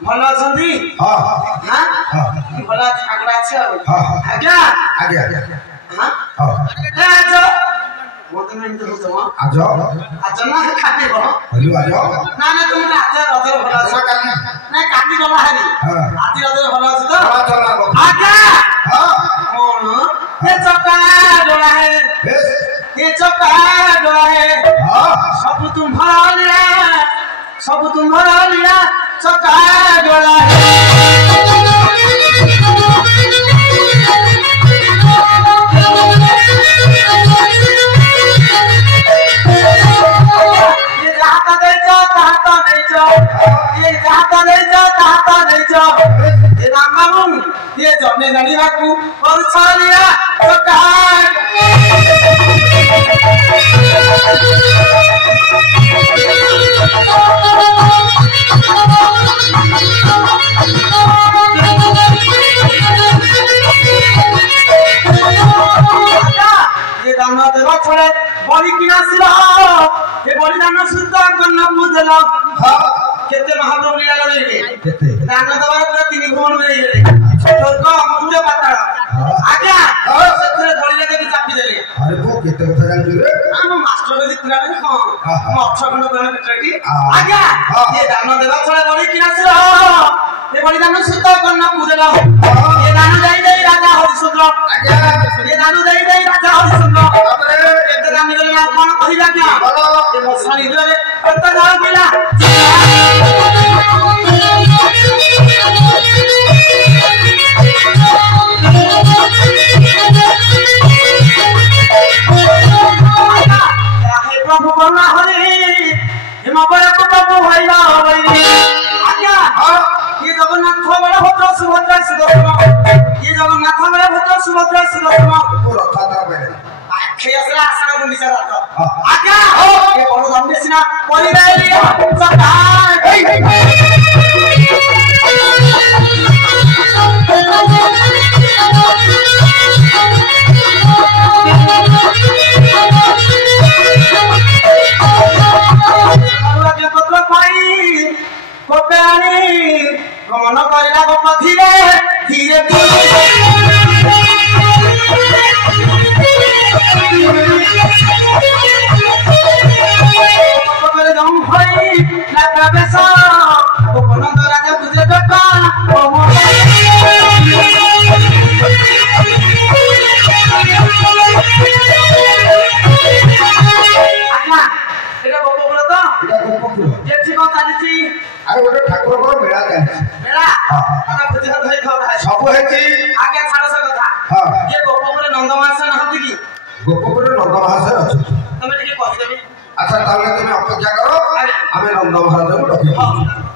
भल अछंती हां हां भल ठाकुर अछि आज्ञा आज्ञा हां हां आज मोते में तो हो आज आज ना खाते बो हलो आज ना ना तुम आज रजर भल अछि ना काटी गला हानी आज रजर भल अछि तो आज्ञा हां कोन ये चका डोला है ये चका डोला है हां सब तुम्हारा चका डोला है ये जाता नहीं जा ये राम बाबू ये जमने जानी बाकू और छालिया चका ये दाना देवा छोड़े बड़ी किना सिला ये बड़ी दाना सुद्धा करना बुझला हां केते महाप्रभु लीला लेके केते दाना देवा पूरा तीन घुमन में गेले स्वर्ग मुंडे पाताला आज्ञा सेतरे बड़ी लेके भी चापी देले अरे वो केते कथा जान रे हम मास्टर जी पूरा नहीं हां हम 18 खंड करने बेटी आज्ञा ये दाना देवा छोड़े बड़ी किना सिला ये बड़ी दाना सुद्धा करना बुझला ये दाना दे राजा हरिश्चंद्र आज्ञा ये दाना दे राजा हरिश्चंद्र केते दान निकले ना कोन कहिला क्या ये मसाली रे कत गाल मिला प्रभु करुणा हरि हिमालय को प्रभु भैया हरि आज्ञा ये जगन्नाथ बलभद्र सुभद्रा सुदर्शन ये जगन्नाथ बलभद्र सुभद्रा सुदर्शन को रखा था पहले आखे असला आसना को निचा रहता आज्ञा ये बड़ गंभीर सिना परिवेली सदा गमन करला धीरे धीरे राजा बुझे बेटा अरे गोटे ठाकुर मेला मेला बुझा धई सब है आगे छाड़ से कथा ये गोपपुर नंदमास नहति की गोपपुर नंदमास अछि तमे टिके कहि देबी अच्छा ताले तुम अपेक्षा करो आमे नंदमास को रखी